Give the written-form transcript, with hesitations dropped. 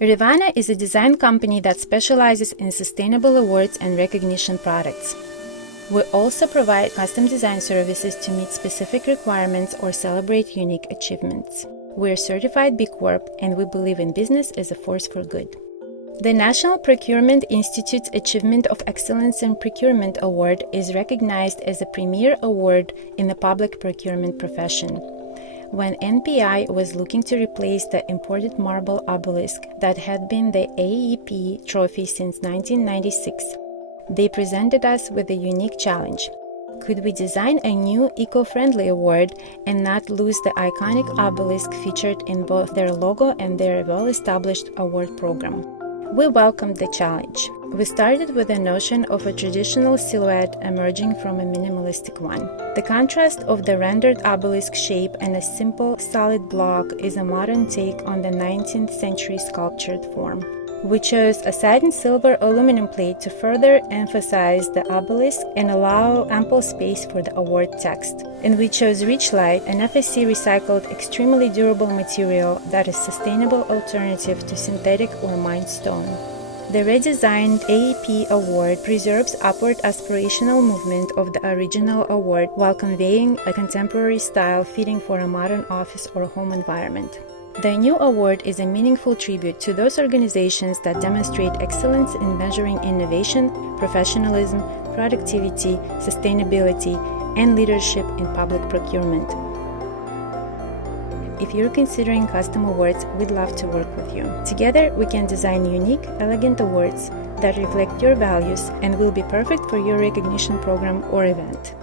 Rivanna is a design company that specializes in sustainable awards and recognition products. We also provide custom design services to meet specific requirements or celebrate unique achievements. We're certified B Corp, and we believe in business as a force for good. The National Procurement Institute's Achievement of Excellence in Procurement Award is recognized as a premier award in the public procurement profession. When NPI was looking to replace the imported marble Obelisk that had been the AEP trophy since 1996, they presented us with a unique challenge. Could we design a new eco-friendly award and not lose the iconic Obelisk featured in both their logo and their well-established award program? We welcomed the challenge. We started with the notion of a traditional silhouette emerging from a minimalistic one. The contrast of the rendered obelisk shape and a simple, solid block is a modern take on the 19th century sculptured form. We chose a satin silver aluminum plate to further emphasize the obelisk and allow ample space for the award text. And we chose Richlite, an FSC recycled, extremely durable material that is a sustainable alternative to synthetic or mined stone. The redesigned AEP award preserves upward aspirational movement of the original award while conveying a contemporary style fitting for a modern office or home environment. The new award is a meaningful tribute to those organizations that demonstrate excellence in measuring innovation, professionalism, productivity, sustainability, and leadership in public procurement. If you're considering custom awards, we'd love to work with you. Together, we can design unique, elegant awards that reflect your values and will be perfect for your recognition program or event.